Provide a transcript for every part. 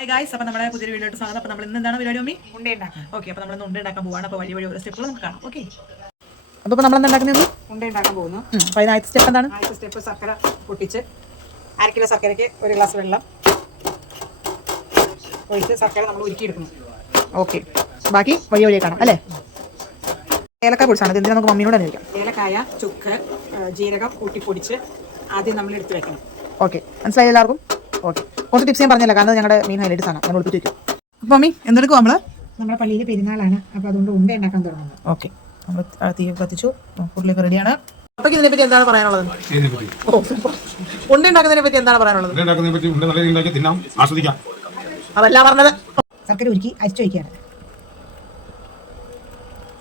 Hi guys, അപ്പോൾ നമ്മുടെ പുതിയൊരു വീഡിയോ സ്വാഗതം. അപ്പോൾ നമ്മൾ ഇന്ന് എന്താണ് പരിപാടി മമ്മി? ഉണ്ട ഉണ്ടാക്കാം. ഓക്കെ, അപ്പോൾ നമ്മൾ ഉണ്ട ഉണ്ടാക്കാൻ പോവാണ്. അപ്പോൾ വഴി ഓരോ സ്റ്റെപ്പുകൾ നമുക്ക് കാണാം. ഓക്കെ, അപ്പോൾ നമ്മൾ ഉണ്ടാക്കുന്നത് ഉണ്ട ഉണ്ടാക്കാൻ പോകുന്നു. അപ്പോൾ അതിന് ആദ്യത്തെ സ്റ്റെപ്പ് എന്താണ്? ആദ്യത്തെ സ്റ്റെപ്പ് ശർക്കര പൊട്ടിച്ച് 1 കിലോ ശർക്കരയ്ക്ക് 1 ഗ്ലാസ് വെള്ളം ഒഴിച്ച് ശർക്കര നമ്മൾ ഉരുക്കിയെടുക്കുന്നു. ഓക്കെ, ബാക്കി വഴി വഴിയെ കാണാം അല്ലേ? ഏലക്ക പൊടിച്ചാണ് ഇത്. നമുക്ക് മമ്മിയോട് അന്വേഷിക്കാം. ഏലക്കായ, ചുക്ക്, ജീരകം കൂട്ടിപ്പൊടിച്ച് ആദ്യം നമ്മൾ എടുത്ത് വെക്കണം. ഓക്കെ, മനസ്സിലായി എല്ലാവർക്കും? ഓക്കെ, കുറച്ച് ടിപ്സ് ഞാൻ പറഞ്ഞില്ല, കാരണം ഞങ്ങളുടെ മെയിൻ ഹൈലൈറ്റ്സ് ആണ്. ഞാൻ ഒളിപ്പിച്ച് വയ്ക്കും. അപ്പോൾ മമ്മി എന്തെടുക്കും നമ്മൾ? നമ്മുടെ പള്ളിയിൽ പെരുന്നാളാണ്, അപ്പോൾ അതുകൊണ്ട് ഉണ്ട ഉണ്ടാക്കാൻ തുടങ്ങുന്നത്. ഓക്കെ, നമ്മൾ തീ കത്തിച്ചു, ഉരുളിയൊക്കെ റെഡിയാണ്. അപ്പോൾ ഇതിനെപ്പറ്റി എന്താണ് പറയാനുള്ളത്? ഉണ്ട ഉണ്ടാക്കുന്നതിനെ പറ്റി എന്താണ് പറയാനുള്ളത്? അതല്ല പറഞ്ഞത്. ശർക്കര ഉരുക്കി അരിച്ചു വയ്ക്കുകയാണ്.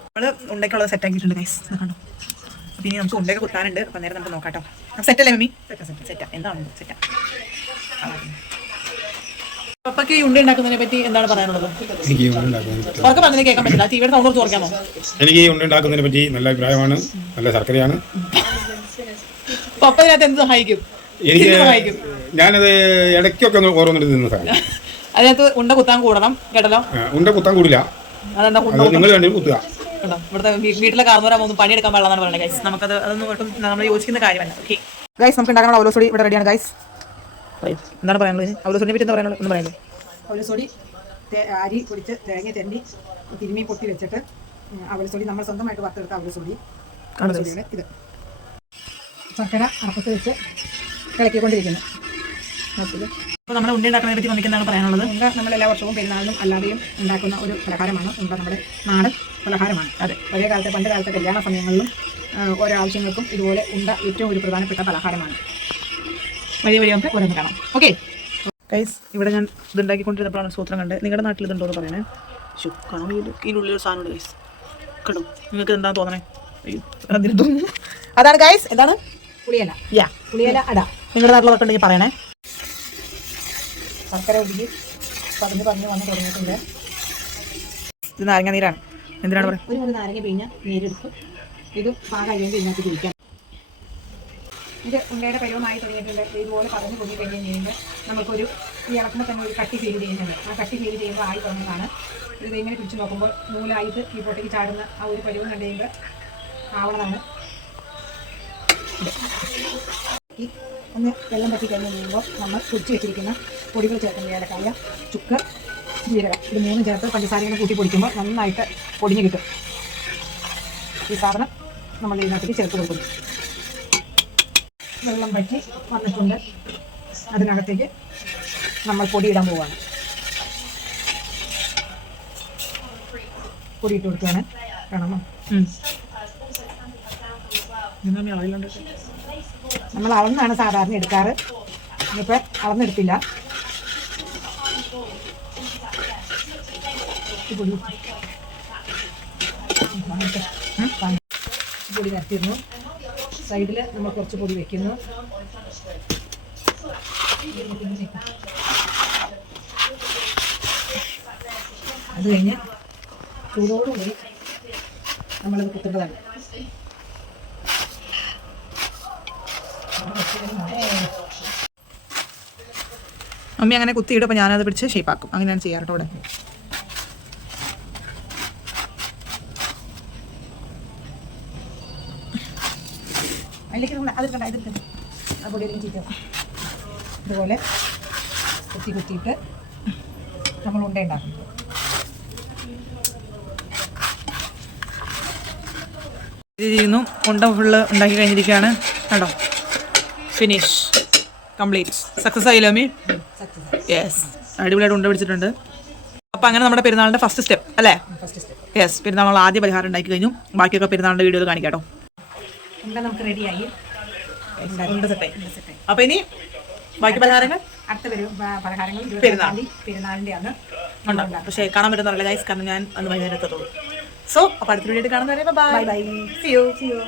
നമ്മൾ ഉണ്ടയ്ക്കുള്ളത് സെറ്റ് ആക്കിയിട്ടുണ്ട് ഗൈസ്, കണ്ടോ? അപ്പോൾ ഇനി നമുക്ക് ഉണ്ടയൊക്കെ കുത്താനുണ്ട്. അപ്പോൾ നേരം നമുക്ക് നോക്കാം കേട്ടോ. സെറ്റ് അല്ലേ മമ്മി? സെറ്റാ. എന്താണ് സെറ്റാ? പപ്പയ്ക്ക് ഈ ഉണ്ട ഉണ്ടാക്കുന്നതിനെ പറ്റി എന്താണ് പറയാനുള്ളത്? ഉറക്കെ പറഞ്ഞത് കേൾക്കാൻ പറ്റില്ല. ടിവിയുടെ സൗണ്ട് കുറച്ച് കുറയ്ക്കാമോ? എനിക്ക് ഈ ഉണ്ട ഉണ്ടാക്കുന്നതിനെ പറ്റി നല്ല അഭിപ്രായമാണ്. നല്ല ശർക്കരയാണ്. പപ്പ ഇതിനകത്ത് എന്ത് സഹായിക്കും? എനിക്ക് ഞാനത് ഇടയ്ക്കൊക്കെ ഓരോന്നിട്ട് നിന്ന് സഹായിക്കും. അതിനകത്ത് ഉണ്ട കുത്താൻ കൂടണം കേട്ടല്ലോ. ഉണ്ട കുത്താൻ കൂടില്ല, അതെന്താ നിങ്ങൾ വേണ്ടി കുത്തുക. ഇവിടുത്തെ വീട്ടിലെ കാർന്നവരാകുമ്പോൾ പണിയെടുക്കാൻ പാടില്ലെന്നാണ് പറയുന്നത് ഗൈസ്. നമുക്കത് അതൊന്നും ഒട്ടും നമ്മൾ യോജിക്കുന്ന കാര്യമല്ല. ഓക്കെ ഗൈസ്, നമുക്ക് ഉണ്ടാക്കാനുള്ള അവലോസൊടി ഇവിടെ റെഡിയാണ് ഗൈസ്. എന്താണ് പറയാനുള്ളത്? അവലോസൊടിനെ പറ്റി എന്താ പറയാനുള്ളത്? ഒന്നും പറയുന്നത് അവലസൊടി അരി പൊടിച്ച് തേങ്ങ തെരണ്ടി തിരുമ്മി പൊട്ടി വെച്ചിട്ട് അവലസൊടി നമ്മൾ സ്വന്തമായിട്ട് വറുത്തെടുത്ത അവലസൊടിയാണ് ഇത്. ശർക്കര അറപ്പത്ത് വെച്ച് ഇളക്കിക്കൊണ്ടിരിക്കുന്നു. അപ്പോൾ നമ്മൾ ഉണ്ട ഉണ്ടാക്കുന്നതിനെ പറ്റി നമുക്ക് എന്താണ് പറയാനുള്ളത്? ഉണ്ട നമ്മൾ എല്ലാ വർഷവും പെരുന്നാളിനും അല്ലാതെയും ഉണ്ടാക്കുന്ന ഒരു പലഹാരമാണ്. ഉണ്ട നമ്മുടെ നാടൻ പലഹാരമാണ്. അതെ, പഴയ കാലത്തെ പണ്ട് കാലത്തെ കല്യാണ സമയങ്ങളിലും ഓരോ ആവശ്യങ്ങൾക്കും ഇതുപോലെ ഉണ്ട ഏറ്റവും ഒരു പ്രധാനപ്പെട്ട പലഹാരമാണ്. വഴി വഴി നമുക്ക് ഓരോന്ന് കാണാം. ഓക്കെ ഗൈസ്, ഇവിടെ ഞാൻ ഇത് ഉണ്ടാക്കിക്കൊണ്ടിരുന്നപ്പോഴാണ് സൂത്രം കണ്ടത്. നിങ്ങളുടെ നാട്ടിൽ ഇതുണ്ടോ എന്ന് പറയണേ. കാണാൻ ഇതിനുള്ളിൽ ഒരു സാധനമുണ്ട് ഗൈസ്. കണ്ടോ? നിങ്ങൾക്ക് എന്താ തോന്നണേ? അതാണ് ഗൈസ്. എന്താണ്? പുളിയില. യാ, പുളിയില അട. നിങ്ങളുടെ നാട്ടിലൊക്കെ ഉണ്ടെങ്കിൽ പറയണേ. ശർക്കര ഉരുകി പതിഞ്ഞ് വന്ന് തുടങ്ങിയിട്ടുണ്ട്. ഇത് നാരങ്ങ നീരാണ്. എന്തിനാണ് പറയുക? ഒരു നാരങ്ങ പിഴിഞ്ഞ നീരെടുത്ത് ഇത് പാകം കഴിയുമ്പോൾ ഇതിനകത്ത് കുടിക്കാം. ഇത് ഉണ്ടയുടെ പരുവമായി തുടങ്ങിയിട്ടുണ്ട്. ഇതുപോലെ പതിഞ്ഞ് പൊങ്ങി കഴിഞ്ഞ് കഴിയുമ്പോൾ നമുക്കൊരു ഈ ഇളക്കുമ്പോൾ തന്നെ ഒരു കട്ടി ഫീൽ ചെയ്യുന്നുണ്ട്. ആ കട്ടി ഫീൽ ചെയ്യുമ്പോൾ ആയി തുടങ്ങുന്നതാണ്. ഇത് ഇങ്ങനെ പിടിച്ച് നോക്കുമ്പോൾ നൂലായിട്ട് ഈ പൊട്ടയ്ക്ക് ചാടുന്ന ആ ഒരു പരുവം കണ്ടു കഴിയുമ്പോൾ ആവണതാണ്. ഈ ഒന്ന് വെള്ളം പറ്റി കഴിഞ്ഞ് കഴിയുമ്പോൾ നമ്മൾ പൊടിച്ച് വെച്ചിരിക്കുന്ന പൊടികൾ ചേർക്കുന്ന ഏലക്കായ, ചുക്ക്, ജീരകം, ഇത് 3 ചേർത്ത് പഞ്ചസാരകൾ കൂട്ടി പൊടിക്കുമ്പോൾ നന്നായിട്ട് പൊടിഞ്ഞ് കിട്ടും. ഈ സാധനം നമ്മൾ ഇതിനകത്തേക്ക് ചേർത്ത് കൊടുക്കുന്നു. വെള്ളം പറ്റി വന്നിട്ടുണ്ട്. അതിനകത്തേക്ക് നമ്മൾ പൊടിയിടാൻ പോവുകയാണ്. പൊടിയിട്ട് കൊടുക്കുകയാണ്. കാണാമോ? നമ്മൾ അളന്നാണ് സാധാരണ എടുക്കാറ്. ഇനിയിപ്പോൾ അളന്നെടുത്തില്ല. പൊടി നിരത്തിയിരുന്നു. സൈഡിൽ നമ്മൾ കുറച്ച് പൊടി വെക്കുന്നു. അത് കഴിഞ്ഞ് ചൂടോടുകൂടി നമ്മളത് കുത്തേണ്ടതാണ്. മമ്മി അങ്ങനെ കുത്തിയിടും. അപ്പോൾ ഞാനത് പിടിച്ച് ഷേപ്പാക്കും. അങ്ങനെയാണ് ചെയ്യാറ് കേട്ടോ. ഇവിടെ അതിലേക്ക് അതിർക്കണ്ട ആ പൊടിയിലേക്ക് ചീറ്റും. ഇതുപോലെ കുത്തിയിട്ട് നമ്മൾ ഉണ്ട ഉണ്ടാക്കും. ചെയ്യുന്നു. ഉണ്ട ഫുള്ള് ഉണ്ടാക്കി കഴിഞ്ഞിരിക്കുകയാണ്. കണ്ടോ? Finish complete. സക്സസ് ആയില്ലോ മമ്മി? യെസ്, അടിപൊളിയായിട്ട് ഉണ്ട പിടിച്ചിട്ടുണ്ട്. അപ്പോൾ അങ്ങനെ നമ്മുടെ പെരുന്നാളിൻ്റെ ഫസ്റ്റ് സ്റ്റെപ്പ് അല്ലേ? യെസ്, പെരുന്നാൾ ആദ്യ പരിഹാരം ഉണ്ടാക്കി കഴിഞ്ഞു. ബാക്കിയൊക്കെ പെരുന്നാളിൻ്റെ വീഡിയോയിൽ കാണിക്കാട്ടോ. ഉണ്ട നമുക്ക് റെഡിയായി. അപ്പോൾ ഇനി ബാക്കി പലഹാരങ്ങൾ അടുത്ത പലഹാരങ്ങൾ പെരുന്നാളിൻ്റെ ആണ് ഉണ്ടാവും. പക്ഷേ കാണാൻ പറ്റുന്നില്ല ഗൈസ്, കാരണം ഞാൻ അന്ന് വൈകുന്നേരം എത്തത്തുള്ളൂ. സോ അപ്പോൾ അടുത്ത വീഡിയോ കാണുന്നവരെ ബൈ ബൈ. See you.